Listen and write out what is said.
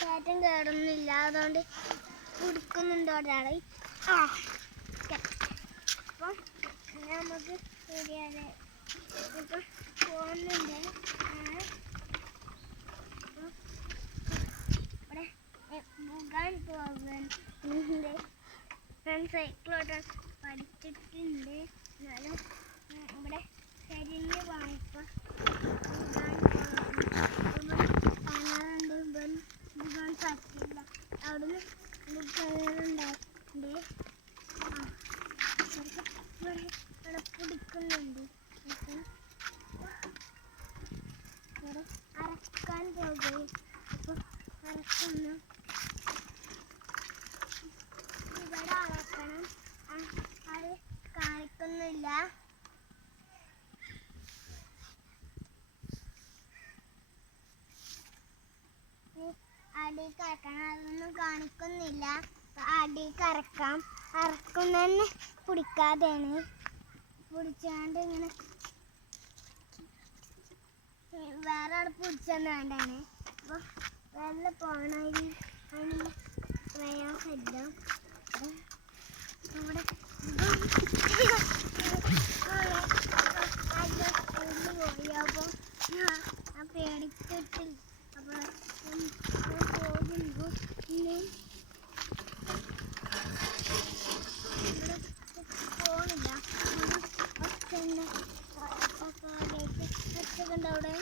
കയറ്റം കയറുന്നില്ല അതുകൊണ്ട് കുടിക്കുന്നുണ്ട് ഒരാൾ. ആ അപ്പം നമുക്ക് ശരിയാണ് ഇപ്പം പോകുന്നുണ്ട്. ഇവിടെ മുഖാൻ പോകുന്നുണ്ട്. ഞാൻ സൈക്കിളോട്ടാൻ പഠിച്ചിട്ടുണ്ട്. എന്നാലും ഇവിടെ പിടിക്കുന്നുണ്ട് അരക്കാൻ പോകുകയും അപ്പോൾ അരക്കുന്നു ഇവിടെ അളക്കണം ആ, അത് കാണിക്കുന്നില്ല ഈ അടി കറക്കണം. അതൊന്നും കാണിക്കുന്നില്ല. അടിയിലേക്ക് അടി കറക്കാം. അറക്കുന്നതന്നെ പിടിക്കാതെയാണ്. പിടിച്ചാണ്ട് ഇങ്ങനെ വേറെ വേറെ ആൾ പിടിച്ചെന്നാണ്ടാണ് അപ്പൊ വെള്ളം പോകണ അതിന് പ്രയാസമില്ല അപ്പൊ നമ്മുടെ പോയപ്പോ ഞാൻ പേടിച്ചിട്ട് അപ്പൊ പോകുമ്പോ ഒറ്റ ഒറ്റ കണ്ട അവിടെ